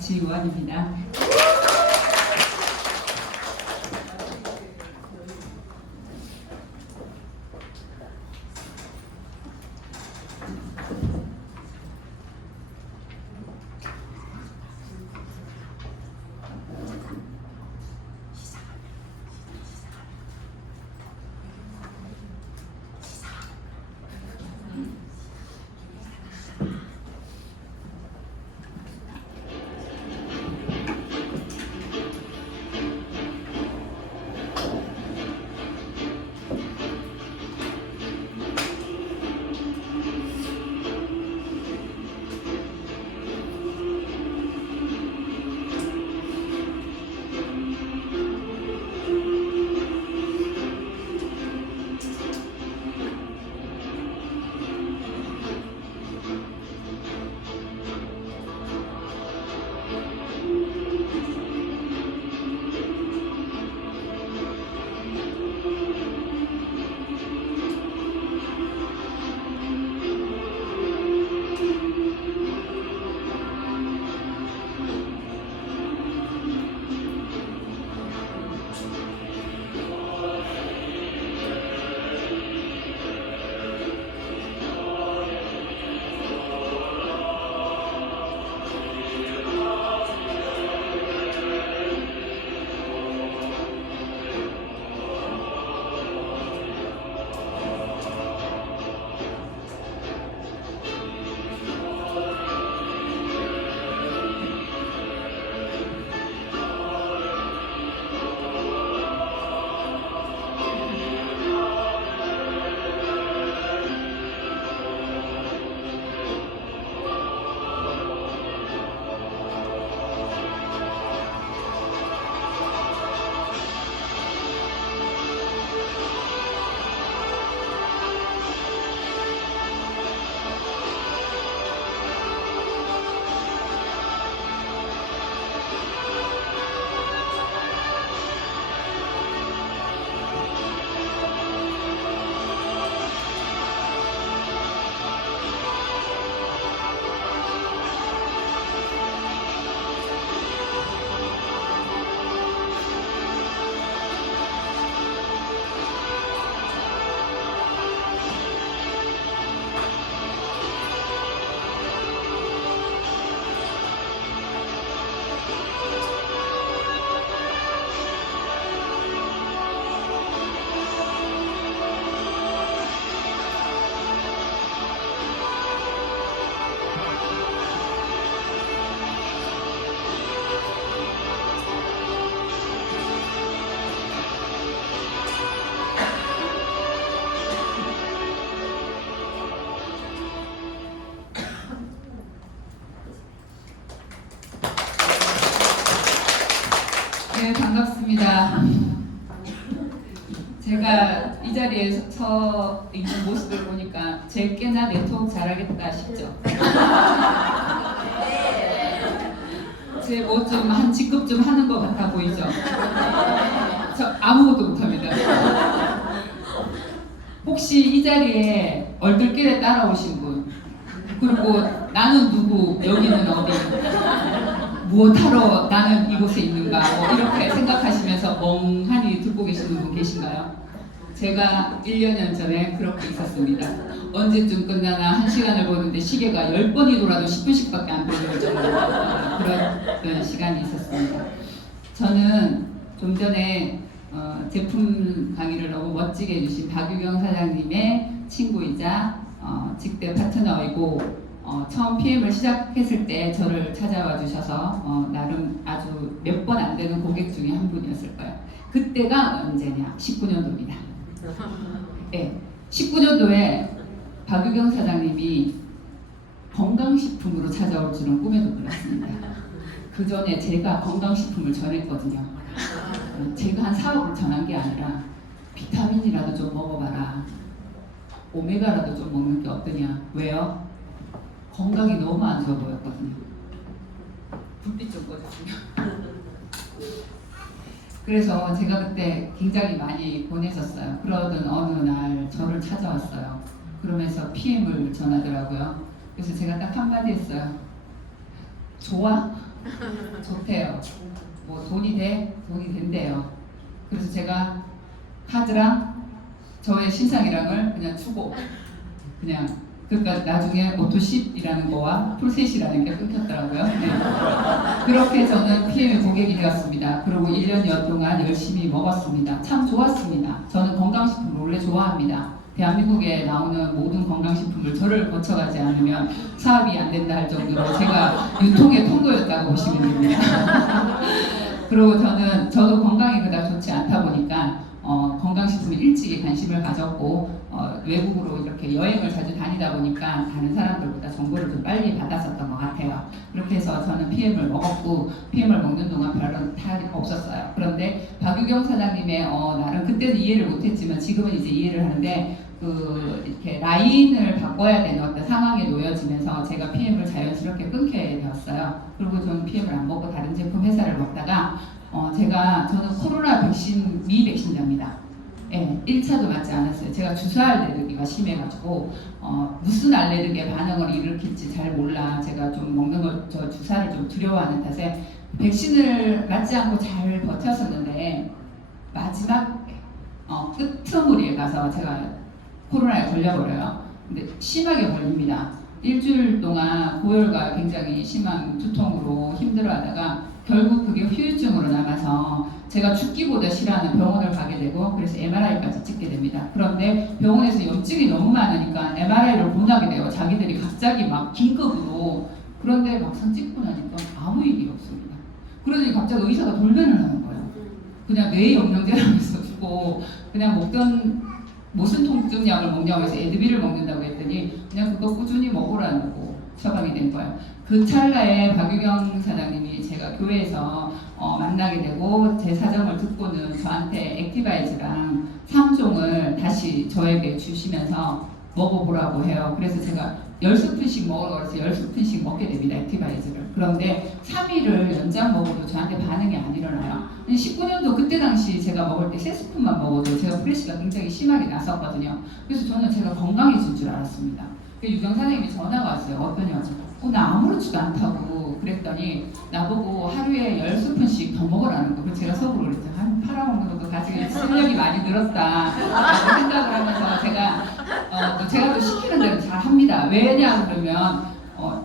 박지원입니다. 네, 반갑습니다. 제가 이 자리에 서 있는 모습을 보니까 제 꽤나 네트워크 잘하겠다 싶죠? 제 뭐 좀 한 직급 좀 하는 것 같아 보이죠? 저 아무것도 못합니다. 혹시 이 자리에 얼떨결에 따라오신 분, 그리고 나는 누구, 여기는 어디, 무엇하러 나는 이곳에 있는가, 뭐 이렇게 생각하시면서 멍하니 듣고 계시는 분 계신가요? 제가 1년 전에 그렇게 있었습니다. 언제쯤 끝나나 1시간을 보는데 시계가 10번이 돌아도 10분씩밖에 안 돌릴 정도로 그런 시간이 있었습니다. 저는 좀 전에 제품 강의를 너무 멋지게 해주신 박유경 사장님의 친구이자 직대 파트너이고 처음 PM을 시작했을 때 저를 찾아와 주셔서 나름 아주 몇 번 안 되는 고객 중에 한 분이었을 거예요. 그때가 언제냐? 19년도입니다. 네, 19년도에 박유경 사장님이 건강식품으로 찾아올 줄은 꿈에도 몰랐습니다. 그 전에 제가 건강식품을 전했거든요. 제가 한 사업을 전한 게 아니라 비타민이라도 좀 먹어봐라. 오메가라도 좀 먹는 게 어떠냐. 왜요? 건강이 너무 안 좋아 보였거든요. 불빛 좀 꺼주세요. 그래서 제가 그때 굉장히 많이 보냈었어요. 그러던 어느 날 저를 찾아왔어요. 그러면서 PM을 전하더라고요. 그래서 제가 딱 한마디 했어요. 좋아? 좋대요. 뭐 돈이 돼? 돈이 된대요. 그래서 제가 카드랑 저의 신상이랑을 그냥 주고 그냥 그러니까 나중에 오토십이라는 거와 풀셋이라는 게 끊겼더라고요. 네. 그렇게 저는 PM의 고객이 되었습니다. 그리고 1년여 동안 열심히 먹었습니다. 참 좋았습니다. 저는 건강식품을 원래 좋아합니다. 대한민국에 나오는 모든 건강식품을 저를 거쳐가지 않으면 사업이 안 된다 할 정도로 제가 유통의 통로였다고 보시면 됩니다. 그리고 저도 건강이 그닥 좋지 않다 보니까 건강식품에 일찍이 관심을 가졌고 외국으로 이렇게 여행을 자주 다니다 보니까 다른 사람들보다 정보를 좀 빨리 받았었던 것 같아요. 그렇게 해서 저는 PM을 먹었고 PM을 먹는 동안 별로 탈이 없었어요. 그런데 박유경 사장님의 나름 그때는 이해를 못했지만 지금은 이제 이해를 하는데 이렇게 라인을 바꿔야 되는 어떤 상황에 놓여지면서 제가 PM을 자연스럽게 끊게 되었어요. 그리고 저는 PM을 안 먹고 다른 제품 회사를 먹다가 저는 코로나 백신 미백신자입니다. 예, 1차도 맞지 않았어요. 제가 주사 알레르기가 심해가지고 무슨 알레르기의 반응을 일으킬지 잘 몰라. 제가 좀 먹는 저 주사를 좀 두려워하는 탓에 백신을 맞지 않고 잘 버텼었는데 마지막 끄트머리에 가서 제가 코로나에 걸려버려요. 근데 심하게 걸립니다. 일주일 동안 고열과 굉장히 심한 두통으로 힘들어하다가 결국 그게 후유증으로 남아서 제가 죽기보다 싫어하는 병원을 가게 되고 그래서 MRI까지 찍게 됩니다. 그런데 병원에서 염증이 너무 많으니까 MRI를 못 하게 돼요. 자기들이 갑자기 막 긴급으로. 그런데 막상 찍고 나니까 아무 일이 없습니다. 그러더니 갑자기 의사가 돌변을 하는 거예요. 그냥 뇌 영양제라면서 주고 그냥 먹던 무슨 통증 약을 먹냐고 해서 에드빌을 먹는다고 했더니 그냥 그거 꾸준히 먹으라고 처방이 된 거예요. 그 찰나에 박유경 사장님이 제가 교회에서 만나게 되고 제 사정을 듣고는 저한테 액티바이즈랑 3종을 다시 저에게 주시면서 먹어보라고 해요. 그래서 제가 10스푼씩 먹으라고 해서 10스푼씩 먹게 됩니다. 액티바이즈를. 그런데 3일을 연장 먹어도 저한테 반응이 안 일어나요. 19년도 그때 당시 제가 먹을 때 3스푼만 먹어도 제가 플래시가 굉장히 심하게 났었거든요. 그래서 저는 제가 건강해질 줄 알았습니다. 유경 사장님이 전화가 왔어요. 어떤 여자. 나 아무렇지도 않다고 그랬더니 나보고 하루에 10스푼씩 더 먹으라는 거. 그래서 제가 속으로 그랬죠. 한 팔아먹는 것도 가지고 실력이 많이 늘었다 생각을 하면서 제가 또 시키는 대로 잘 합니다. 왜냐 그러면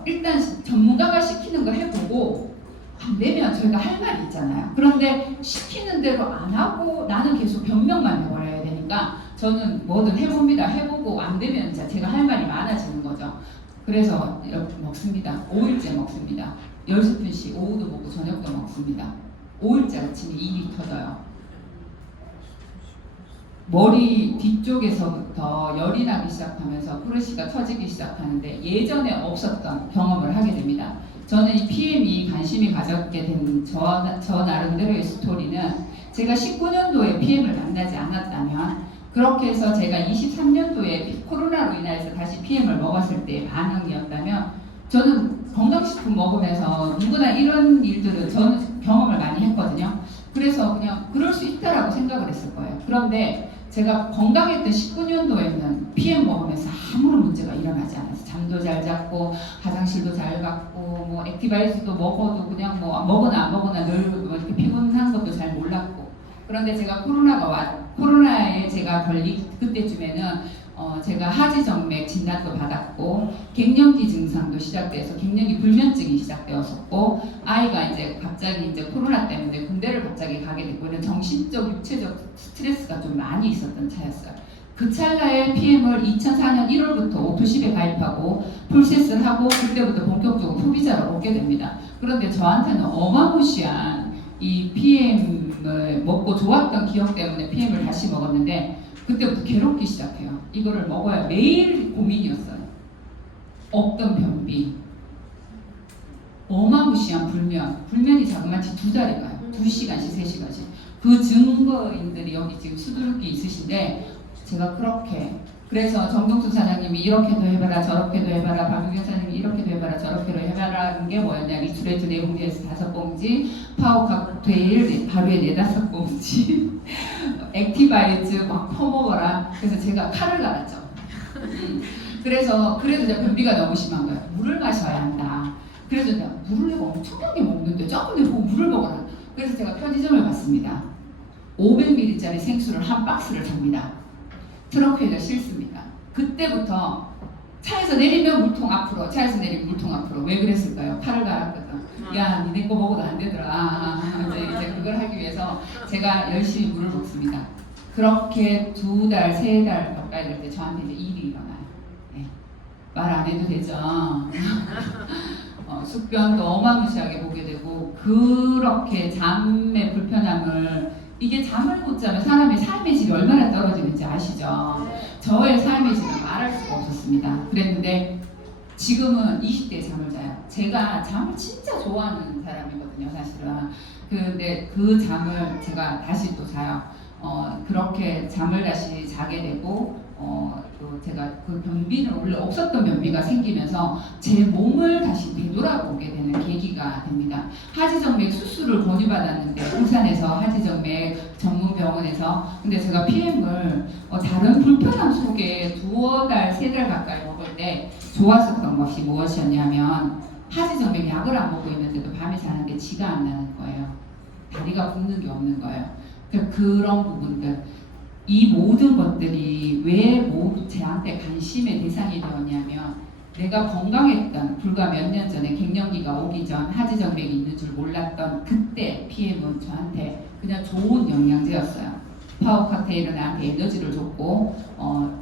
일단 전문가가 시키는 거 해보고 안 되면 저희가 할 말이 있잖아요. 그런데 시키는 대로 안 하고 나는 계속 변명만 해버려야 되니까 저는 뭐든 해봅니다. 해보고 안 되면 제가 할 말이 많아지는 거죠. 그래서 먹습니다. 5일째 먹습니다. 10스푼씩 오후도 먹고 저녁도 먹습니다. 5일째 아침에 입이 터져요. 머리 뒤쪽에서부터 열이 나기 시작하면서 프레시가 터지기 시작하는데 예전에 없었던 경험을 하게 됩니다. 저는 이 PM이 관심이 가졌게 된 저 나름대로의 스토리는 제가 19년도에 PM을 만나지 않았다면 그렇게 해서 제가 23년도에 코로나로 인해서 다시 PM을 먹었을 때의 반응이었다면 저는 건강식품 먹으면서 누구나 이런 일들은 저는 경험을 많이 했거든요. 그래서 그냥 그럴 수 있다라고 생각을 했을 거예요. 그런데 제가 건강했던 19년도에는 PM 먹으면서 아무런 문제가 일어나지 않았어요. 잠도 잘 잤고 화장실도 잘 갔고 뭐 액티바이즈도 먹어도 그냥 뭐 먹으나 안 먹으나 늘 이렇게 피곤한 것도 잘 몰랐고 그런데 제가 코로나에 제가 걸린 그때쯤에는 제가 하지정맥 진단도 받았고 갱년기 증상도 시작돼서 갱년기 불면증이 시작되었었고 아이가 이제 갑자기 이제 코로나 때문에 군대를 갑자기 가게 됐고 이런 정신적 육체적 스트레스가 좀 많이 있었던 차였어요. 그 찰나에 PM을 2004년 1월부터 오토십에 가입하고 풀셋을 하고 그때부터 본격적으로 소비자로 오게 됩니다. 그런데 저한테는 어마무시한 이 PM을 먹고 좋았던 기억 때문에 PM을 다시 먹었는데 그때부터 괴롭기 시작해요. 이거를 먹어야 매일 고민이었어요. 없던 변비, 어마무시한 불면이 자그마치 2달이 가요. 2시간씩 3시간씩. 그 증거인들이 여기 지금 수두룩이 있으신데 제가 그래서 정동수 사장님이 이렇게도 해봐라 저렇게도 해봐라 박유경 사장님이 이렇게도 해봐라 저렇게도 해봐라는 게 뭐였냐 리트레이트 4봉지에서 5봉지 파워 칵테일 하루에 4-5봉지 액티바이즈 막 퍼먹어라. 그래서 제가 칼을 갈았죠. 그래도 이제 변비가 너무 심한 거예요. 물을 마셔야 한다. 그래서 내가 물을 엄청나게 먹는데 돼. 조금 더 보고 물을 먹어라. 그래서 제가 편의점을 갔습니다. 500ml짜리 생수를 한 박스를 삽니다. 트렁크에다 싣습니다. 그때부터 차에서 내리면 물통 앞으로, 차에서 내리면 물통 앞으로. 왜 그랬을까요? 팔을 갈았거든. 야, 니네 거 먹어도 안 되더라. 이제 그걸 하기 위해서 제가 열심히 물을 먹습니다. 그렇게 2달, 3달 가까이 될 때 저한테 이제 일이 일어나요. 네. 말 안 해도 되죠. 숙변도 어마무시하게 보게 되고, 그렇게 잠의 불편함을, 이게 잠을 못 자면 사람의 삶의 질이 얼마나 떨어지는지 아시죠? 저의 삶의 질은 말할 수가 없었습니다. 그랬는데 지금은 20대에 잠을 자요. 제가 잠을 진짜 좋아하는 사람이거든요, 사실은. 근데 그 잠을 제가 다시 또 자요. 그렇게 잠을 다시 자게 되고, 또 제가 그 변비는 원래 없었던 변비가 생기면서 제 몸을 다시 되돌아보게 되는 계기가 됩니다. 하지정맥 수술을 권유받았는데, 부산에서 하지정맥 전문병원에서. 근데 제가 PM을 다른 불편함 속에 2달, 3달 가까이 먹을 때 좋았었던 것이 무엇이었냐면, 하지정맥 약을 안 먹고 있는데도 밤에 자는데 지가 안 나는 거예요. 다리가 붓는 게 없는 거예요. 그런 부분들, 이 모든 것들이 왜 저한테 관심의 대상이 되었냐면, 내가 건강했던, 불과 몇 년 전에 갱년기가 오기 전 하지정맥이 있는 줄 몰랐던 그때 PM은 저한테 그냥 좋은 영양제였어요. 파워 칵테일은 나한테 에너지를 줬고,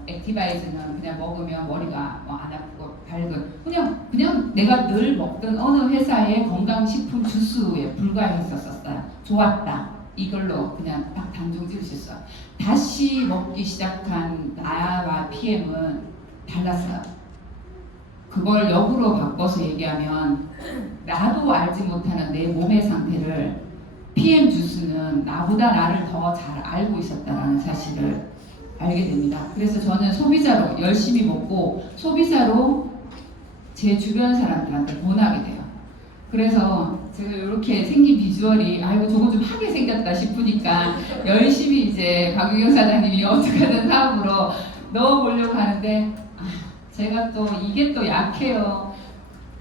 액티바이즈는 그냥 먹으면 머리가 안 아프고 밝은, 그냥 내가 늘 먹던 어느 회사의 건강식품 주스에 불과했었어요. 좋았다. 이걸로 그냥 딱 단정 지을 수 있어요. 다시 먹기 시작한 나와 PM은 달랐어요. 그걸 역으로 바꿔서 얘기하면, 나도 알지 못하는 내 몸의 상태를 PM 주스는 나보다 나를 더 잘 알고 있었다는 사실을 알게 됩니다. 그래서 저는 소비자로 열심히 먹고, 소비자로 제 주변 사람들한테 권하게 돼요. 그래서 제가 이렇게 생긴 비주얼이, 아이고 저거 좀 하게 생겼다 싶으니까 열심히 이제 박유경 사장님이 어떻게든 사업으로 넣어보려고 하는데, 제가 또 이게 또 약해요.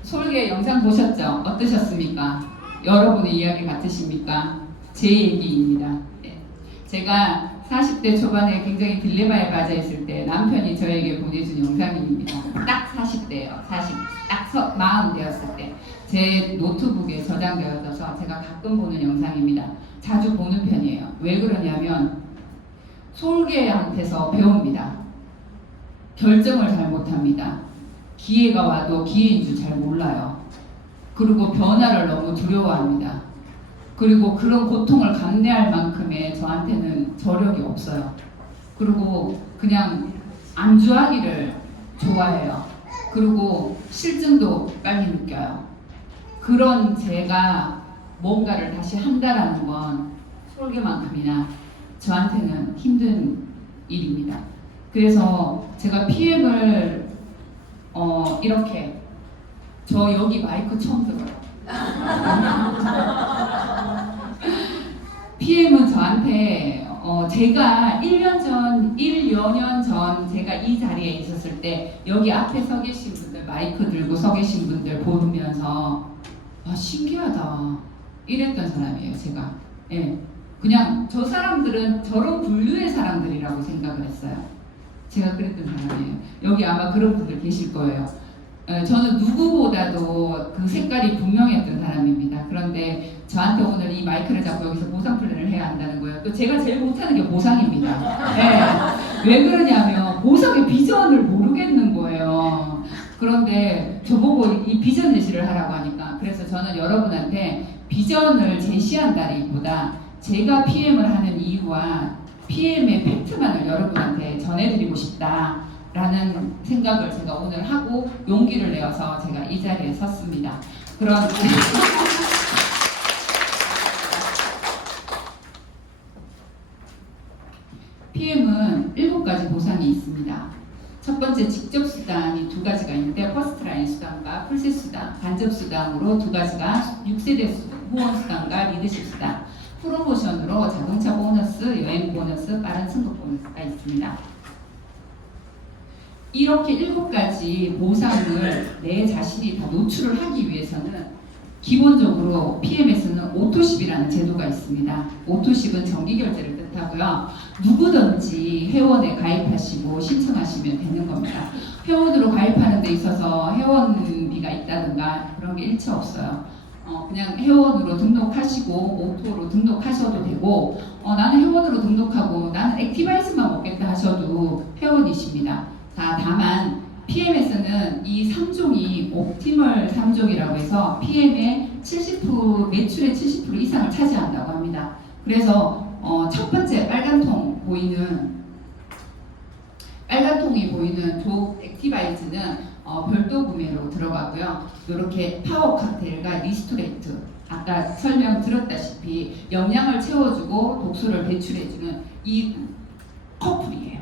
솔개 영상 보셨죠? 어떠셨습니까? 여러분의 이야기 같으십니까? 제 얘기입니다. 네. 제가 40대 초반에 굉장히 딜레마에 빠져 있을 때 남편이 저에게 보내준 영상입니다. 딱 40대예요. 40, 딱 40 되었을 때 제 노트북에 저장되어져서 제가 가끔 보는 영상입니다. 자주 보는 편이에요. 왜 그러냐면, 솔개한테서 배웁니다. 결정을 잘 못합니다. 기회가 와도 기회인 줄 잘 몰라요. 그리고 변화를 너무 두려워합니다. 그리고 그런 고통을 감내할 만큼의 저한테는 저력이 없어요. 그리고 그냥 안주하기를 좋아해요. 그리고 실증도 빨리 느껴요. 그런 제가 뭔가를 다시 한다라는 건 솔개만큼이나 저한테는 힘든 일입니다. 그래서 제가 PM을 이렇게, 저 여기 마이크 처음 들어요. PM은 저한테 제가 1여 년 전 제가 이 자리에 있었을 때 여기 앞에 서 계신 분들, 마이크 들고 서 계신 분들 보면서 신기하다 이랬던 사람이에요. 제가. 예. 그냥 저 사람들은 저런 분류의 사람들이라고 생각을 했어요. 제가 그랬던 사람이에요. 여기 아마 그런 분들 계실 거예요. 저는 누구보다도 그 색깔이 분명했던 사람입니다. 그런데 저한테 오늘 이 마이크를 잡고 여기서 보상 플랜을 해야 한다는 거예요. 또 제가 제일 못하는 게 보상입니다. 네. 왜 그러냐면 보상의 비전을 모르겠는 거예요. 그런데 저보고 이 비전 제시를 하라고 하니까, 그래서 저는 여러분한테 비전을 제시한다기보다 제가 PM을 하는 이유와 PM의 팩트만을 여러분한테 전해드리고 싶다라는 생각을 제가 오늘 하고 용기를 내어서 제가 이 자리에 섰습니다. 그런 PM은 7가지 보상이 있습니다. 첫 번째, 직접 수당이 2가지가 있는데, 퍼스트라인 수당과 풀셋 수당, 간접 수당으로 2가지가 6세대 후원 수당과 리더십 수당, 프로모션으로 자동차 보너스, 여행 보너스, 빠른 승급 보너스가 있습니다. 이렇게 7가지 보상을 내 자신이 다 노출을 하기 위해서는 기본적으로 PM의 있습니다. 오토십은 정기 결제를 뜻하고요. 누구든지 회원에 가입하시고 신청하시면 되는 겁니다. 회원으로 가입하는 데 있어서 회원비가 있다든가 그런 게 일체 없어요. 그냥 회원으로 등록하시고 오토로 등록하셔도 되고 나는 회원으로 등록하고 나는 액티바이스만 먹겠다 하셔도 회원이십니다. 다만 PM에서는 이 3종이 옵티멀 3종이라고 해서 PM의 70% 매출의 70% 이상을 차지한다고 합니다. 그래서 첫 번째 빨간 통이 보이는 조 액티바이즈는 별도 구매로 들어가고요. 이렇게 파워 칵테일과 리스토레이트, 아까 설명드렸다시피 영양을 채워주고 독소를 배출해주는 이 커플이에요.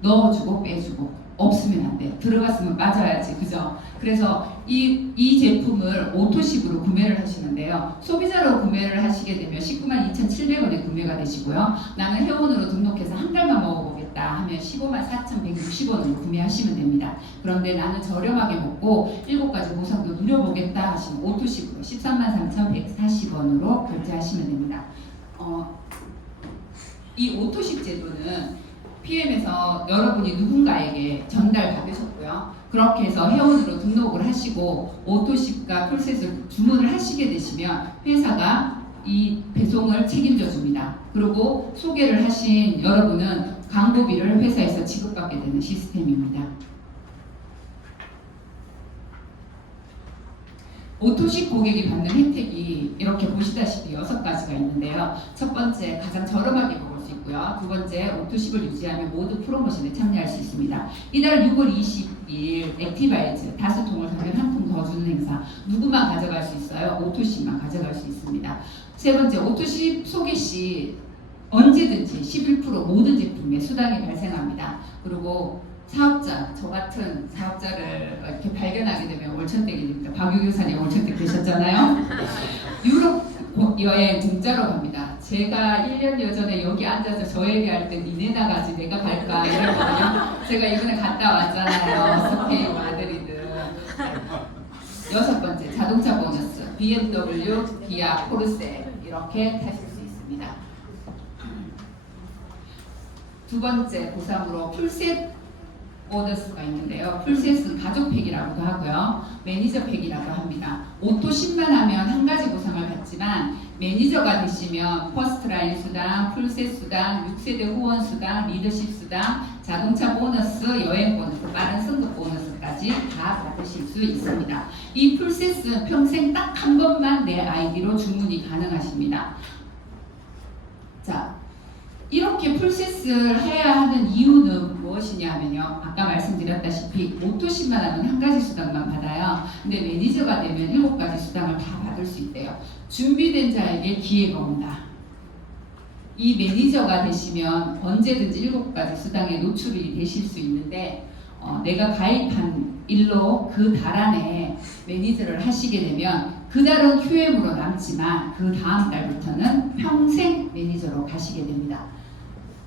넣어주고 빼주고 없으면 안 돼. 들어갔으면 빠져야지. 그죠? 그래서 이 제품을 오토십으로 구매를 하시는데요. 소비자로 구매를 하시게 되면 192,700원에 구매가 되시고요. 나는 회원으로 등록해서 한 달만 먹어보겠다 하면 154,160원으로 구매하시면 됩니다. 그런데 나는 저렴하게 먹고 7가지 보상도 누려보겠다 하시면 오토십으로 133,140원으로 결제하시면 됩니다. 이 오토십 제도는 PM에서 여러분이 누군가에게 전달받으셨고요. 그렇게 해서 회원으로 등록을 하시고 오토십과 풀셋을 주문을 하시게 되시면 회사가 이 배송을 책임져 줍니다. 그리고 소개를 하신 여러분은 광고비를 회사에서 지급받게 되는 시스템입니다. 오토십 고객이 받는 혜택이 이렇게 보시다시피 6가지가 있는데요. 첫 번째, 가장 저렴하게 먹을 수 있고요. 두 번째, 오토십을 유지하며 모든 프로모션에 참여할 수 있습니다. 이달 6월 20일 액티바이즈 5통을 사면 한 통 더 주는 행사. 누구만 가져갈 수 있어요? 오토십만 가져갈 수 있습니다. 세 번째, 오토십 소개 시 언제든지 11% 모든 제품에 수당이 발생합니다. 그리고 사업자, 저 같은 사업자를 이렇게 발견하게 되면 월천댁이니까 박유교사님 월천댁 되셨잖아요. 유럽 여행 공짜로 갑니다. 제가 1년 전에 여기 앉아서 저 얘기할 때 니네 나가지 내가 갈까 이랬거든요. 제가 이번에 갔다 왔잖아요. 스페인 마드리드. 6번째, 자동차 보너스. BMW, 기아, 포르쉐 이렇게 타실 수 있습니다. 두 번째 보상으로 풀셋 보너스가 있는데요. 풀셋은 가족팩이라고도 하고요. 매니저팩이라고 합니다. 오토십만 하면 한 가지 보상을 받지만 매니저가 되시면 퍼스트라인 수당, 풀셋 수당, 6세대 후원 수당, 리더십 수당, 자동차 보너스, 여행 보너스, 빠른 승급 보너스까지 다 받으실 수 있습니다. 이 풀셋은 평생 딱 한 번만 내 아이디로 주문이 가능하십니다. 자, 이렇게 풀셋을 해야 하는 이유는 무엇이냐면요. 아까 말씀드렸다시피 오토십만 하면 한 가지 수당만 받아요. 근데 매니저가 되면 7가지 수당을 다 받을 수 있대요. 준비된 자에게 기회가 온다. 이 매니저가 되시면 언제든지 7가지 수당에 노출이 되실 수 있는데 내가 가입한 일로 그 달 안에 매니저를 하시게 되면 그 달은 QM으로 남지만 그 다음 달부터는 평생 매니저로 가시게 됩니다.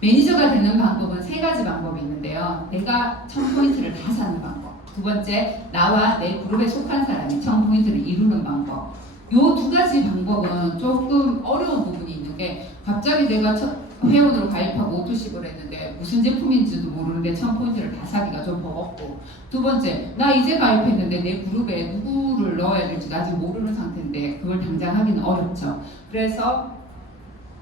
매니저가 되는 방법은 3가지 방법이 있는데요. 내가 1000포인트를 다 사는 방법. 두 번째, 나와 내 그룹에 속한 사람이 1000포인트를 이루는 방법. 요 2가지 방법은 조금 어려운 부분이 있는 게 갑자기 내가 회원으로 가입하고 오토십을 했는데 무슨 제품인지도 모르는데 1000포인트를 다 사기가 좀 버겁고, 두 번째, 나 이제 가입했는데 내 그룹에 누구를 넣어야 될지도 아직 모르는 상태인데 그걸 당장 하기는 어렵죠. 그래서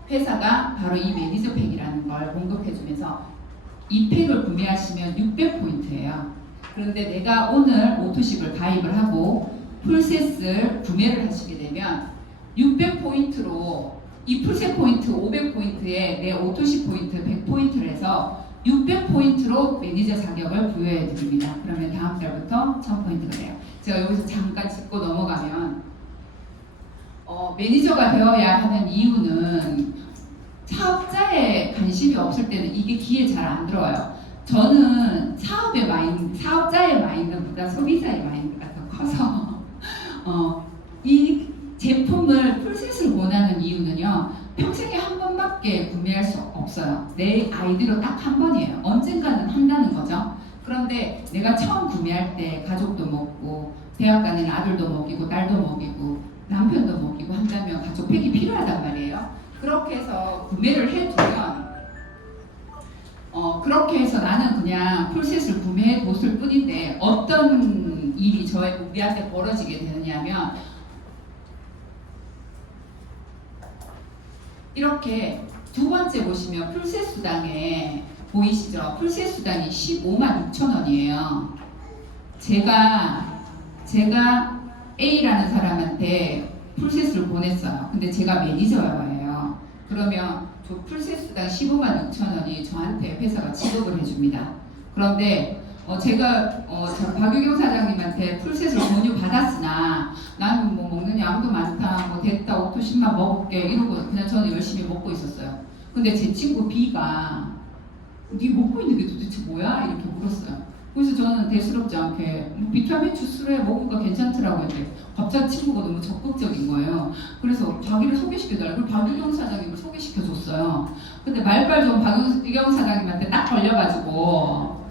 회사가 바로 이 매니저 팩이라는 걸 공급해주면서 이 팩을 구매하시면 600포인트예요. 그런데 내가 오늘 오토십을 가입을 하고 풀셋을 구매를 하시게 되면 600포인트로 이 풀셋 포인트 500포인트에 내 오토십 포인트 100포인트를 해서 600포인트로 매니저 자격을 부여해 드립니다. 그러면 다음 달부터 1000포인트가 돼요. 제가 여기서 잠깐 짚고 넘어가면 매니저가 되어야 하는 이유는 사업자의 관심이 없을 때는 이게 귀에 잘 안 들어와요. 저는 사업자의 마인드보다 소비자의 마인드가 더 커서 이 제품을 풀셋을 원하는 이유는요, 평생에 한 번밖에 구매할 수 없어요. 내 아이디로 딱 한 번이에요. 언젠가는 한다는 거죠. 그런데 내가 처음 구매할 때 가족도 먹고 대학 가는 아들도 먹이고 딸도 먹이고 남편도 먹이고 한다면 가족팩이 필요하단 말이에요. 그렇게 해서 구매를 해두면 그렇게 해서 나는 그냥 풀셋을 구매해 뒀을 뿐인데 어떤 일이 우리한테 벌어지게 되느냐면 이렇게 두 번째 보시면 풀셋 수당에 보이시죠? 풀셋 수당이 15만 6천 원이에요. 제가 A라는 사람한테 풀셋을 보냈어요. 근데 제가 매니저예요. 그러면 저 풀셋 수당 15만 6천 원이 저한테 회사가 지급을 해줍니다. 그런데 제가 박유경 사장님한테 풀셋을 권유 받았으나 나는 뭐 먹는 양도 많다, 뭐 됐다, 오토 10만 먹을게 이러고 그냥 저는 열심히 먹고 있었어요. 근데 제 친구 B가 네 먹고 있는 게 도대체 뭐야? 이렇게 물었어요. 그래서 저는 대수롭지 않게 뭐 비타민 주스를 먹으니까 괜찮더라고요. 근데 갑자기 친구가 너무 적극적인 거예요. 그래서 자기를 소개시켜달라고 박유경 사장님을 소개시켜줬어요. 근데 말빨 좀 박유경 사장님한테 딱 걸려가지고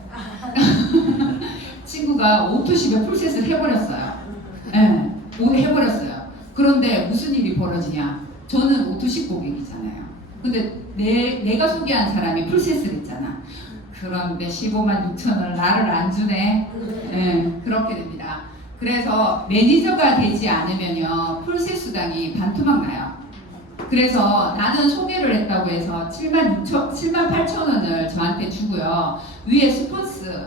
친구가 오토십에 풀셋을 해버렸어요. 네, 해버렸어요. 그런데 무슨 일이 벌어지냐? 저는 오토십 고객이잖아요. 근데 내가 소개한 사람이 풀셋을 했잖아. 그런데 15만 6천 원 나를 안 주네. 네, 그렇게 됩니다. 그래서 매니저가 되지 않으면요 풀셋 수당이 반토막 나요. 그래서 나는 소개를 했다고 해서 7만 8천 원을 저한테 주고요. 위에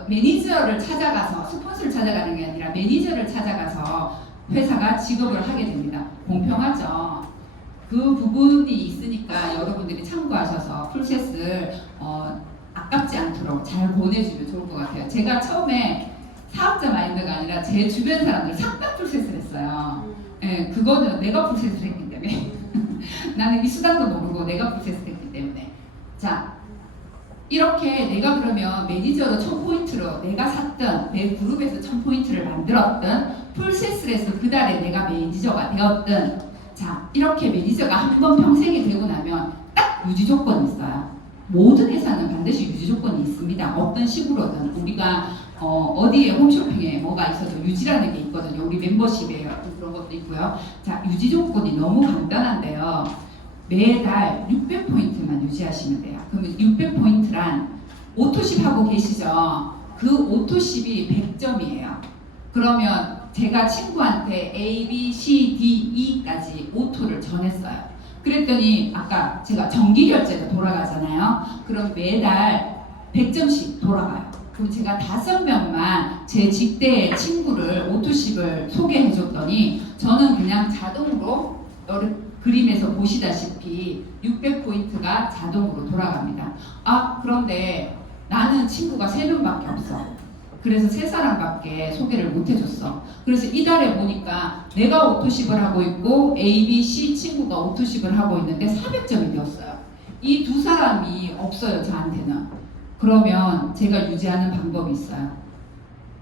매니저를 찾아가서 스폰서를 찾아가는 게 아니라 매니저를 찾아가서 회사가 지급을 하게 됩니다. 공평하죠. 그 부분이 있으니까 여러분들이 참고하셔서 풀셋을 아깝지 않도록 잘 보내주면 좋을 것 같아요. 제가 처음에 사업자 마인드가 아니라 제 주변 사람들 싹 다 풀셋을 했어요. 네, 그거는 내가 풀셋을 했기 때문에 나는 이 수단도 모르고 내가 풀셋을 했기 때문에 자 이렇게 내가 그러면 매니저로 1000포인트로 내가 샀던 내 그룹에서 1000포인트를 만들었던 풀셋을 해서 그 달에 내가 매니저가 되었던 자 이렇게 매니저가 한 번 평생이 되고 나면 딱 유지 조건이 있어요. 모든 회사는 반드시 유지 조건이 있습니다. 어떤 식으로든 우리가 어디에 홈쇼핑에 뭐가 있어도 유지라는 게 있거든요. 우리 멤버십에 그런 것도 있고요. 자 유지 조건이 너무 간단한데요. 매달 600포인트만 유지하시면 돼요. 그러면 600포인트란 오토십 하고 계시죠? 그 오토십이 100점이에요. 그러면 제가 친구한테 A, B, C, D, E까지 오토를 전했어요. 그랬더니 아까 제가 정기결제가 돌아가잖아요. 그럼 매달 100점씩 돌아가요. 그럼 제가 5명만 제 직대의 친구를 오토십을 소개해줬더니 저는 그냥 자동으로 그림에서 보시다시피 600포인트가 자동으로 돌아갑니다. 아 그런데 나는 친구가 3명밖에 없어. 그래서 3사람밖에 소개를 못 해줬어. 그래서 이달에 보니까 내가 오토십을 하고 있고 A, B, C 친구가 오토십을 하고 있는데 400점이 되었어요. 이 두 사람이 없어요 저한테는. 그러면 제가 유지하는 방법이 있어요.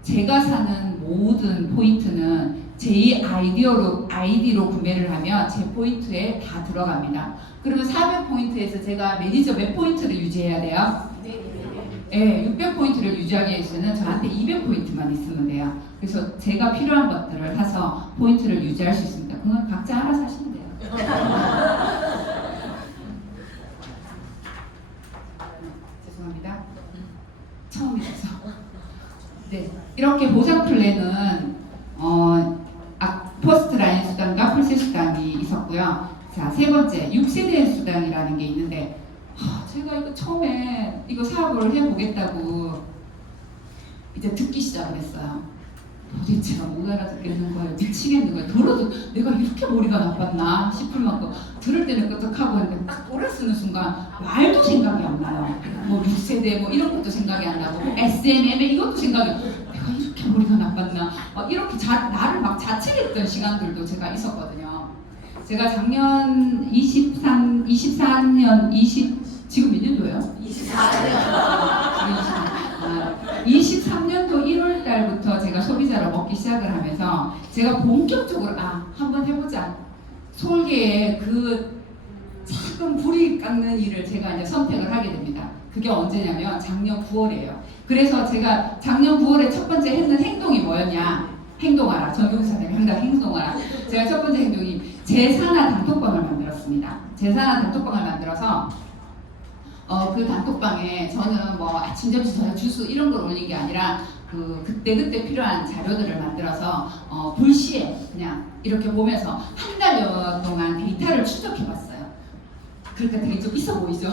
제가 사는 모든 포인트는 제 아이디로 구매를 하면 제 포인트에 다 들어갑니다. 그러면 400포인트에서 제가 매니저 몇 포인트를 유지해야 돼요? 네, 600포인트를 유지하기 위해서는 저한테 200포인트만 있으면 돼요. 그래서 제가 필요한 것들을 사서 포인트를 유지할 수 있습니다. 그건 각자 알아서 하시면 돼요. 죄송합니다. 처음이라서. 네, 이렇게 보상 플랜은 퍼스트 라인 수당과 풀셋 수당이 있었고요. 자, 세 번째 6세대 수당이라는 게 있는데 제가 이거 처음에 이거 사업을 해보겠다고 이제 듣기 시작을 했어요. 도대체 못 알아듣겠는 거예요. 미치겠는 거예요. 들어도 내가 이렇게 머리가 나빴나 싶을 만큼 들을 때는 끄떡하고 했는데 딱 오래 쓰는 순간 말도 생각이 안 나요. 뭐 6세대 뭐 이런 것도 생각이 안 나고 SMM 이것도 생각이 내가 이렇게 머리가 나빴나 이렇게 나를 막 자책했던 시간들도 제가 있었거든요. 제가 작년 24년 지금 몇 년도예요? 23년도 1월 달부터 제가 소비자로 먹기 시작을 하면서 제가 본격적으로 한번 해보자. 서울계의 그 작은 불이 깎는 일을 제가 이제 선택을 하게 됩니다. 그게 언제냐면 작년 9월이에요. 그래서 제가 작년 9월에 첫 번째 했는 행동이 뭐였냐? 행동하라. 전경사님 행동하라. 제가 첫 번째 행동이 제 산하 단톡방을 만들었습니다. 만들었습니다. 제사나 단톡방을 만들어서 그 단톡방에 저는 뭐 아침, 점심, 저녁 주스 이런 걸 올린 게 아니라 그때그때 필요한 자료들을 만들어서 불시에 그냥 이렇게 보면서 한 달여 동안 데이터를 추적해봤어요. 그러니까 되게 좀 있어 보이죠?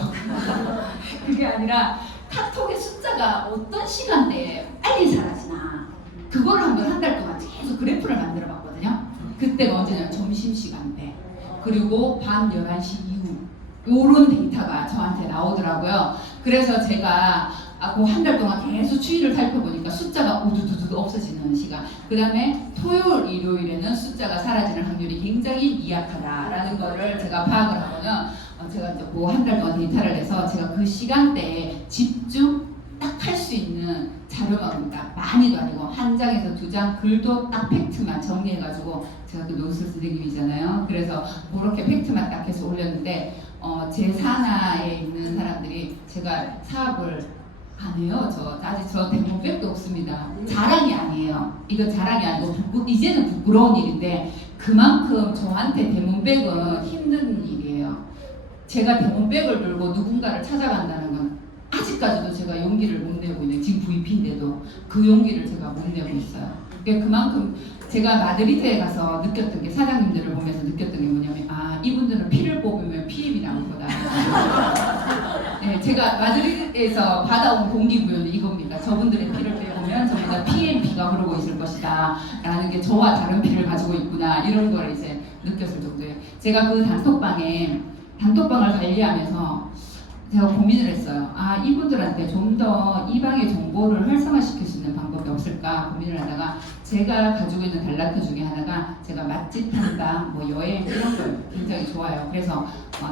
그게 아니라 카톡의 숫자가 어떤 시간대에 빨리 사라지나 그걸 한번 한 달 동안 계속 그래프를 만들어 봤거든요. 그때가 언제냐면 점심시간대 그리고 밤 11시 이후 요런 데이터가 저한테 나오더라고요. 그래서 제가 그 한 달 동안 계속 추이를 살펴보니까 숫자가 우두두두 없어지는 시간, 그 다음에 토요일, 일요일에는 숫자가 사라지는 확률이 굉장히 미약하다라는 거를 제가 파악을 하고는 제가 이제 그 한 달 동안 데이터를 내서 제가 그 시간대에 집중 딱 할 수 있는 자료만 많이도 아니고 한 장에서 두 장 글도 딱 팩트만 정리해가지고 제가 또 노스 선생님이잖아요. 그래서 그렇게 팩트만 딱 해서 올렸는데 제 산하에 있는 사람들이 제가 사업을 안 해요. 아직 저 대문백도 없습니다. 자랑이 아니에요. 이거 자랑이 아니고 이제는 부끄러운 일인데 그만큼 저한테 대문백은 힘든 일이에요. 제가 대문백을 들고 누군가를 찾아간다는 건 아직까지도 제가 용기를 못 내고 있는, 지금 VP인데도 그 용기를 제가 못 내고 있어요. 그러니까 그만큼 제가 마드리드에 가서 느꼈던 게, 사장님들을 보면서 느꼈던 게 뭐냐면 이분들은 피를 뽑으면 피임이 나오거나 네, 제가 마드리드에서 받아온 동기부여는 이겁니다. 저분들의 피를 빼보면 전부 다 PMP가 흐르고 있을 것이다 라는 게 저와 다른 피를 가지고 있구나 이런 걸 이제 느꼈을 정도예요. 제가 그 단톡방을 관리하면서 제가 고민을 했어요. 이분들한테 좀 더 이 방의 정보를 활성화시킬 수 있는 방법이 없을까 고민을 하다가 제가 가지고 있는 달란트 중에 하나가 제가 맛집 탐방, 뭐 여행 이런 걸 굉장히 좋아해요. 그래서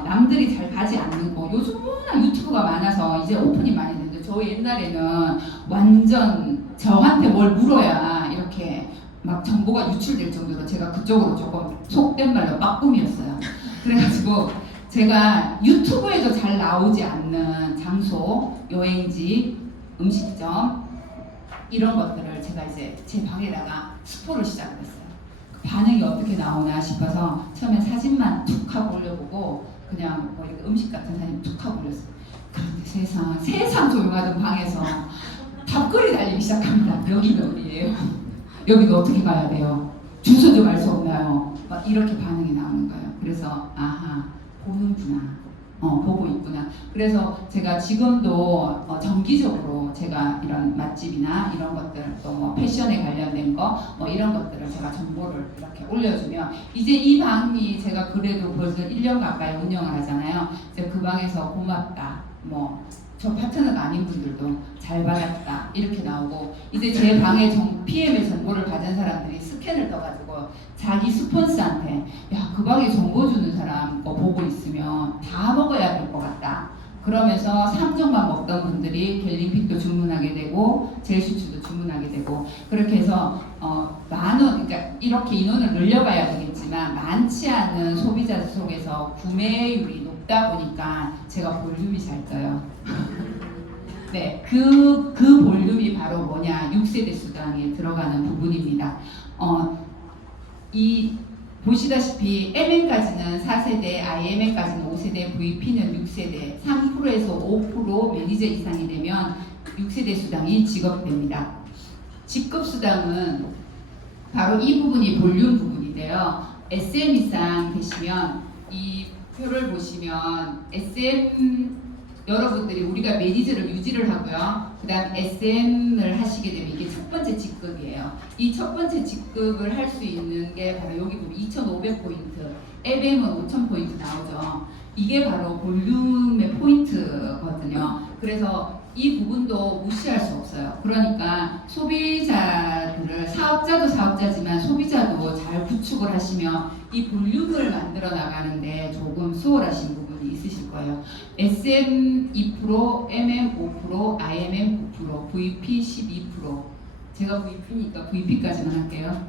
남들이 잘 가지 않는 곳, 요즘 워낙 유튜브가 많아서 이제 오픈이 많이 되는데 저 옛날에는 완전 저한테 뭘 물어야 이렇게 막 정보가 유출될 정도로 제가 그쪽으로 조금 속된 말로 빠꿈이었어요. 그래가지고 제가 유튜브에도 잘 나오지 않는 장소, 여행지, 음식점 이런 것들을 제가 이제 제 방에다가 스포를 시작했어요. 반응이 어떻게 나오나 싶어서 처음에 사진만 툭 하고 올려보고 그냥 뭐 이렇게 음식 같은 사진 툭 하고 올렸어요. 그런데 세상 조용하던 방에서 답글이 달리기 시작합니다. 여기는 어디예요? 여기도 어떻게 가야 돼요? 주소 좀 알 수 없나요? 막 이렇게 반응이 나오는 거예요. 그래서 보는구나. 보고 있구나. 그래서 제가 지금도 정기적으로 제가 이런 맛집이나 이런 것들, 또 뭐 패션에 관련된 거, 뭐 이런 것들을 제가 정보를 이렇게 올려주면 이제 이 방이 제가 그래도 벌써 1년 가까이 운영을 하잖아요. 이제 그 방에서 고맙다. 뭐 저 파트너가 아닌 분들도 잘 받았다 이렇게 나오고, 이제 제 방에 PM의 정보를 가진 사람들이 스캔을 떠가지고 자기 스폰서한테 그 방에 정보 주는 사람 거 보고 있으면 다 먹어야 될 것 같다 그러면서 3종만 먹던 분들이 갤림픽도 주문하게 되고 젤슈츠도 주문하게 되고, 그렇게 해서 그러니까 이렇게 인원을 늘려가야 되겠지만 많지 않은 소비자 속에서 구매율이 높다 보니까 제가 볼륨이 잘 떠요. 네, 그 볼륨이 바로 뭐냐, 6세대 수당에 들어가는 부분입니다. 보시다시피 MN까지는 4세대, IMN까지는 5세대, VP는 6세대, 3%에서 5% 매니저 이상이 되면 6세대 수당이 지급됩니다. 직급 수당은 바로 이 부분이 볼륨 부분인데요. SM 이상 되시면 이 표를 보시면 SM 여러분들이 우리가 매니저를 유지를 하고요. 그 다음 SM을 하시게 되면 이게 첫 번째 직급이에요. 이 첫 번째 직급을 할 수 있는 게 바로 여기 보면 2,500포인트, FM은 5,000포인트 나오죠. 이게 바로 볼륨의 포인트거든요. 그래서 이 부분도 무시할 수 없어요. 그러니까 소비자들을, 사업자도 사업자지만 소비자도 잘 구축을 하시면 이 볼륨을 만들어 나가는데 조금 수월하신 부분이 있으실 거예요. SM 2%, MM 5%, IMM 9%, VP 12%. 제가 VP니까 VP까지만 할게요.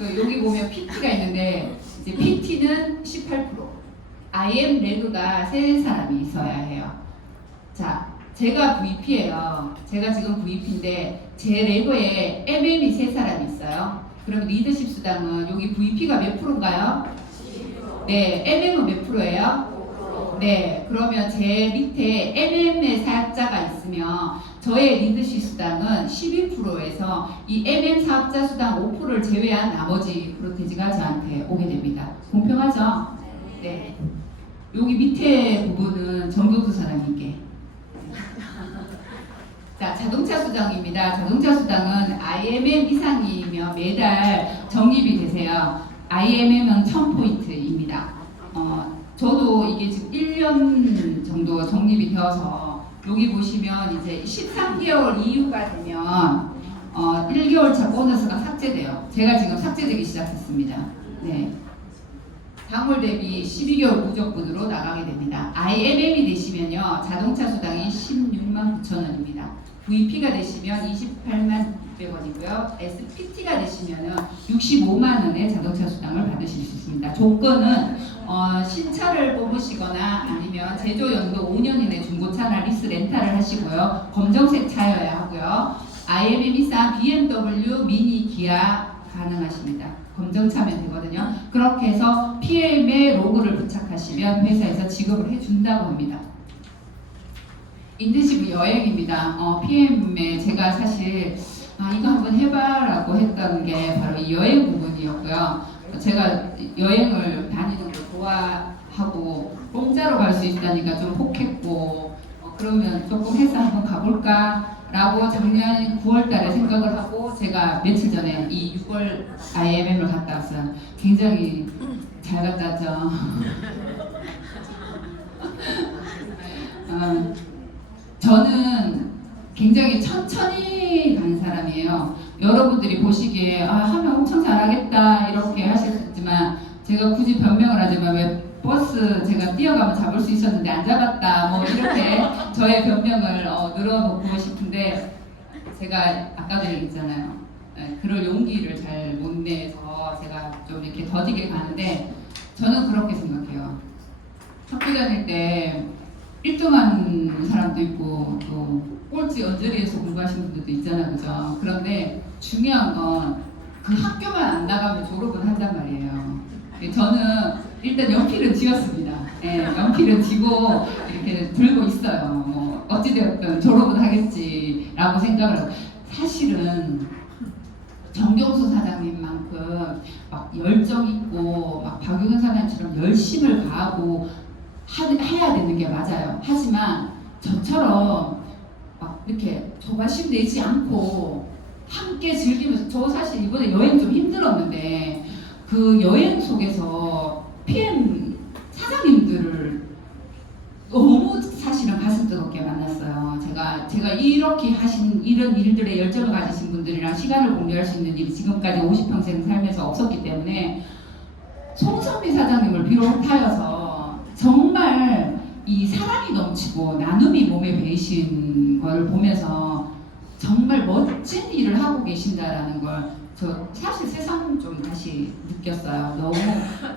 여기 보면 PT가 있는데 이제 PT는 18%, IM 레그가 3사람이 있어야 해요. 자, 제가 VP예요. 제가 지금 VP인데 제 레그에 MM이 3사람이 있어요. 그럼 리더십 수당은 여기 VP가 몇 프로인가요? 네, MM은 몇 프로예요? 네, 그러면 제 밑에 MM의 사업자가 있으면 저의 리더십 수당은 12%에서 이 MM 사업자 수당 5%를 제외한 나머지 프로테지가 저한테 오게 됩니다. 공평하죠? 네. 여기 밑에 부분은 정경수 사장님께. 자, 자동차 수당입니다. 자동차 수당은 IMM 이상이면 매달 적립이 되세요. IMM은 1000포인트입니다. 저도 이게 지금 1년 정도 적립이 되어서 여기 보시면 이제 13개월 이후가 되면 1개월 차 보너스가 삭제돼요. 제가 지금 삭제되기 시작했습니다. 네. 당월 대비 12개월 무적분으로 나가게 됩니다. IMM이 되시면요, 자동차 수당이 16만 9천 원입니다. VP가 되시면 28만 600원이고요. SPT가 되시면 65만 원의 자동차 수당을 받으실 수 있습니다. 조건은 신차를 뽑으시거나 아니면 제조 연도 5년 이내 중고차나 리스 렌탈을 하시고요. 검정색 차여야 하고요. IMM 이상 BMW, 미니, 기아 가능하십니다. 검정차면 되거든요. 그렇게 해서 PM에 로고를 부착하시면 회사에서 지급을 해준다고 합니다. 인텐시브 여행입니다. PM에 제가 사실 이거 한번 해봐라고 했던 게 바로 이 여행 부분이었고요. 제가 여행을 다니는 걸 좋아하고 공짜로 갈 수 있다니까 좀 혹했고 그러면 조금 해서 한번 가볼까 라고 작년 9월 달에 생각을 하고 제가 며칠 전에 이 6월 IMM을 갔다 왔어요. 굉장히 잘 갔다 왔죠. 저는 굉장히 천천히 간 사람이에요. 여러분들이 보시기에 하면 엄청 잘하겠다 이렇게 하실 수 있지만 제가 굳이 변명을 하지만 왜 버스 제가 뛰어가면 잡을 수 있었는데 안 잡았다 뭐 이렇게 저의 변명을 늘어놓고 싶은데 제가 아까도 얘기했잖아요. 그럴 용기를 잘 못 내서 제가 좀 이렇게 더디게 가는데 저는 그렇게 생각해요. 학교 다닐 때 1등한 사람도 있고 또 꼴찌 언저리에서 공부하시는 분들도 있잖아요, 그죠? 그런데 중요한 건 그 학교만 안 나가면 졸업은 한단 말이에요. 저는 일단 연필은 지었습니다. 예, 연필은 지고 이렇게 들고 있어요. 뭐 어찌되었든 졸업은 하겠지라고 생각을 하고 사실은 정경수 사장님만큼 막 열정 있고 막 박유근 사장님처럼 열심을 가하고 해야 되는 게 맞아요. 하지만 저처럼 막 이렇게 조바심 내지 않고 함께 즐기면서 저 사실 이번에 여행 좀 힘들었는데 그 여행 속에서 PM 사장님들을 너무 사실은 가슴 뜨겁게 만났어요. 제가 이렇게 하신 이런 일들에 열정을 가지신 분들이랑 시간을 공유할 수 있는 일이 지금까지 50평생 살면서 없었기 때문에 송선미 사장님을 비롯하여서 정말 이 사랑이 넘치고 나눔이 몸에 배이신 걸 보면서 정말 멋진 일을 하고 계신다라는 걸 저 사실 새삼 좀 다시 느꼈어요. 너무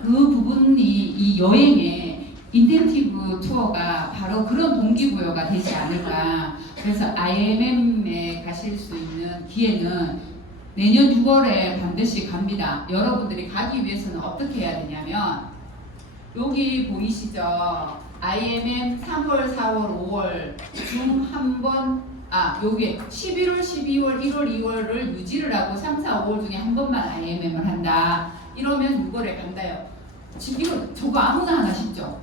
그 부분이 이 여행의 인텐티브 투어가 바로 그런 동기부여가 되지 않을까. 그래서 IMM에 가실 수 있는 기회는 내년 6월에 반드시 갑니다. 여러분들이 가기 위해서는 어떻게 해야 되냐면 여기 보이시죠? IMM 3월, 4월, 5월 중 한 번 요게 11월, 12월, 1월, 2월을 유지를 하고 3, 4, 5월 중에 한 번만 IMM을 한다. 이러면 6월에 간다요. 지금 이거 저거 아무나 하나 싶죠?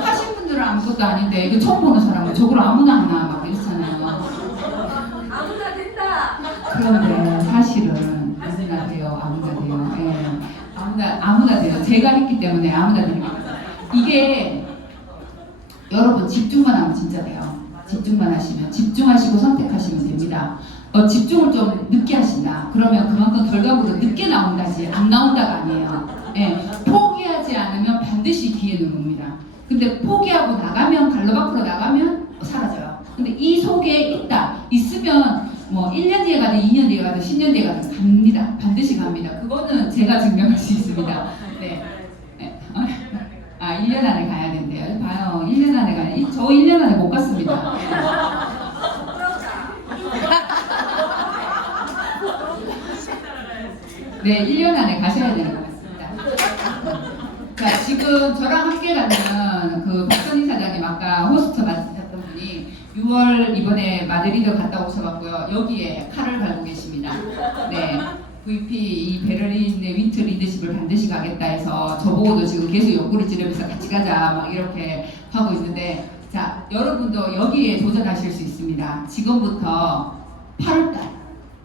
하신 분들은 아무것도 아닌데 이거 처음 보는 사람은 저걸 아무나 하나 막 이렇잖아요. 아무나 된다. 그런데 사실은 아무나 돼요. 아무나 돼요. 예. 아무나 돼요. 제가 했기 때문에 아무나 됩니다. 이게 여러분 집중만 하면 진짜 돼요. 집중만 하시면 집중하시고 선택하시면 됩니다. 집중을 좀 늦게 하신다. 그러면 그만큼 결과물은 늦게 나온다지 안 나온다가 아니에요. 예. 포기하지 않으면 반드시 기회는 옵니다. 근데 포기하고 나가면 갈로 밖으로 나가면 사라져요. 근데 이 속에 있으면 뭐 1년 뒤에 가든 2년 뒤에 가든 10년 뒤에 가든 갑니다. 반드시 갑니다. 그거는 제가 증명할 수 있습니다. 네. 1년 안에 가야 된대요. 봐요. 1년 안에 가야 저 1년 안에 못 갔습니다. 네, 1년 안에 가셔야 되는 것 같습니다. 자, 지금 저랑 함께 가는 그 박선희 사장님 아까 호스트 맡으셨던 분이 6월 이번에 마드리드 갔다 오셔갖고요. 여기에 칼을 갈고 계십니다. 네. VP 이 베를린의 위트 리더십을 반드시 가겠다 해서 저보고도 지금 계속 옆구리 찌르면서 같이 가자 막 이렇게 하고 있는데 자, 여러분도 여기에 도전하실 수 있습니다. 지금부터 8월달.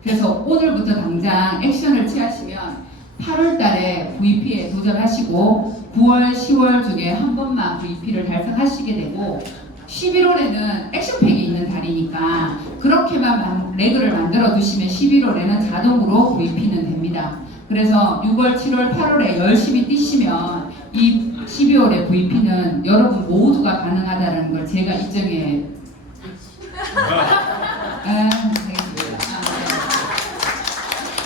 그래서 오늘부터 당장 액션을 취하시면 8월달에 VP에 도전하시고 9월, 10월 중에 한 번만 VP를 달성하시게 되고 11월에는 액션팩이 있는 달이니까 그렇게만 레그를 만들어 두시면 11월에는 자동으로 VP는 됩니다. 그래서 6월, 7월, 8월에 열심히 뛰시면 이 12월에 VP는 여러분 모두가 가능하다는 걸 제가 입증해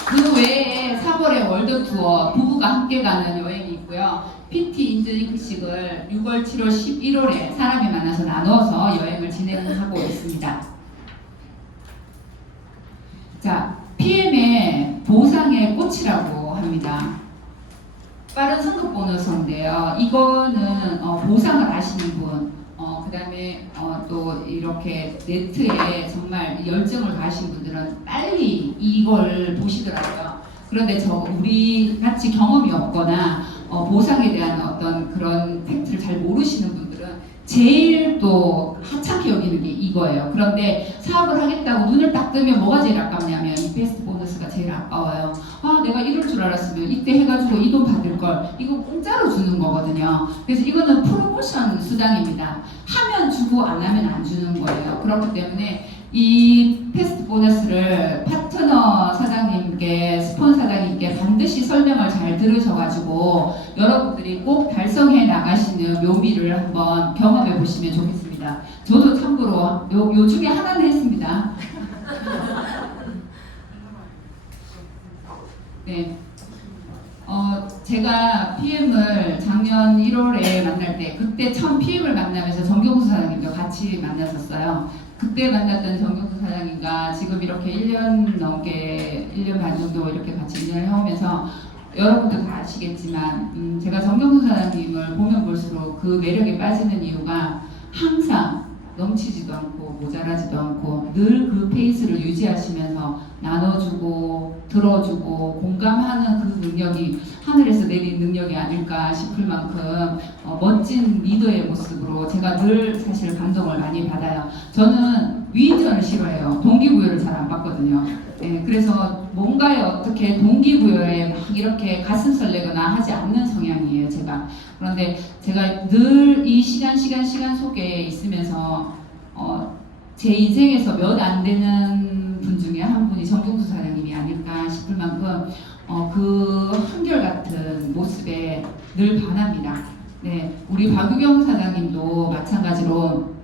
그 외에 3월에 월드 투어 부부가 함께 가는 여행이 있고요. PT 인증식을 6월, 7월, 11월에 사람이 많아서 나눠서 여행을 진행하고 있습니다. 자, PM의 보상의 꽃이라고 합니다. 빠른 승급 보너스인데요. 이거는 보상을 아시는 분, 그 다음에 또 이렇게 네트에 정말 열정을 가하신 분들은 빨리 이걸 보시더라고요. 그런데 우리 같이 경험이 없거나 보상에 대한 어떤 그런 팩트를 잘 모르시는 분들은 제일 또 하찮게 여기는 게 이거예요. 그런데 사업을 하겠다고 눈을 딱 뜨면 뭐가 제일 아깝냐면 이 베스트 보너스가 제일 아까워요. 아, 내가 이럴 줄 알았으면 이때 해가지고 이 돈 받을 걸. 이거 공짜로 주는 거거든요. 그래서 이거는 프로모션 수당입니다. 하면 주고 안 하면 안 주는 거예요. 그렇기 때문에 이 패스트 보너스를 파트너 사장님께, 스폰 사장님께 반드시 설명을 잘 들으셔가지고 여러분들이 꼭 달성해 나가시는 묘미를 한번 경험해 보시면 좋겠습니다. 저도 참고로 요 중에 하나는 했습니다. 네. 제가 PM을 작년 1월에 만날 때 그때 처음 PM을 만나면서 정경수 사장님도 같이 만났었어요. 그때 만났던 정경수 사장님과 지금 이렇게 1년 넘게 1년 반 정도 이렇게 같이 인연을 해오면서 여러분도 다 아시겠지만 제가 정경수 사장님을 보면 볼수록 그 매력에 빠지는 이유가 항상 넘치지도 않고 모자라지도 않고 늘 그 페이스를 유지하시면서 나눠주고 들어주고 공감하는 그 능력이 하늘에서 내린 능력이 아닐까 싶을 만큼 멋진 리더의 모습으로 제가 늘 사실 감동을 많이 받아요. 저는 위인전을 싫어해요. 동기부여를 잘 안 받거든요. 네, 그래서 뭔가에 어떻게 동기부여에 막 이렇게 가슴 설레거나 하지 않는 성향이에요, 제가. 그런데 제가 늘 이 시간 속에 있으면서 제 인생에서 몇 안 되는 분 중에 한 분이 정경수 사장님이 아닐까 싶을 만큼 그 한결같은 모습에 늘 반합니다. 네, 우리 박유경 사장님도 마찬가지로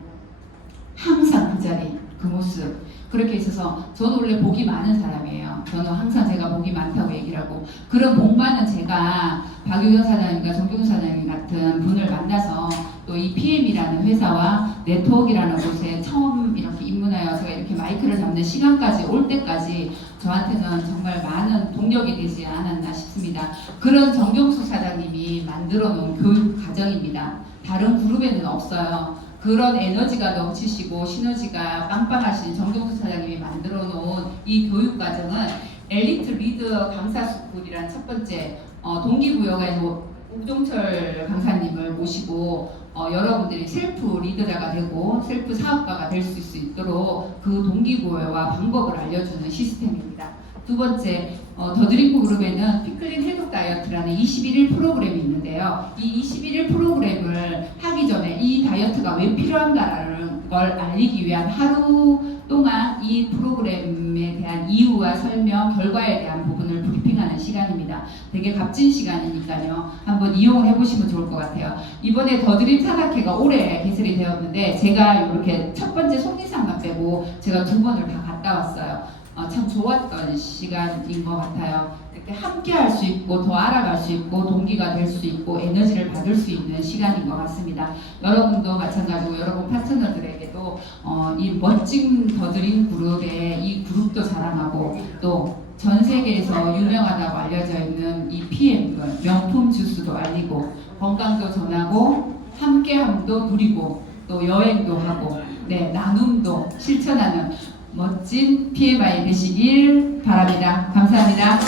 항상 그 자리, 그 모습 그렇게 있어서 저도 원래 복이 많은 사람이에요. 저는 항상 제가 복이 많다고 얘기를 하고 그런 복 많은 제가 박유경 사장님과 정경수 사장님 같은 분을 만나서 또 이 PM이라는 회사와 네트워크라는 곳에 처음 이렇게 입문하여 제가 이렇게 마이크를 잡는 시간까지 올 때까지 저한테는 정말 많은 동력이 되지 않았나 싶습니다. 그런 정경수 사장님이 만들어 놓은 교육 과정입니다. 다른 그룹에는 없어요. 그런 에너지가 넘치시고 시너지가 빵빵하신 정경수 사장님이 만들어 놓은 이 교육 과정은 엘리트 리더 강사 스쿨이란 첫 번째 동기부여가 우종철 강사님을 모시고 여러분들이 셀프 리더자가 되고 셀프 사업가가 될 수 있도록 그 동기부여와 방법을 알려주는 시스템입니다. 두 번째, 더드링크 그룹에는 피클린 해독 다이어트라는 21일 프로그램이 있는데요. 이 21일 프로그램을 하기 전에 이 다이어트가 왜 필요한가라는 걸 알리기 위한 하루 동안 이 프로그램에 대한 이유와 설명, 결과에 대한 부분을 브리핑하는 시간입니다. 되게 값진 시간이니까요. 한번 이용을 해보시면 좋을 것 같아요. 이번에 더드림 산악회가 올해 개설이 되었는데 제가 이렇게 첫 번째 손님상만 빼고 제가 두 번을 다 갔다 왔어요. 참 좋았던 시간인 것 같아요. 이렇게 함께 할 수 있고 더 알아갈 수 있고 동기가 될 수 있고 에너지를 받을 수 있는 시간인 것 같습니다. 여러분도 마찬가지고 여러분 파트너들에게도 이 멋진 더드림 그룹의 이 그룹도 자랑하고 또 전 세계에서 유명하다고 알려져 있는 이 PM 명품 주스도 알리고 건강도 전하고 함께함도 누리고 또 여행도 하고 네 나눔도 실천하는 멋진 PMI 되시길 바랍니다. 감사합니다.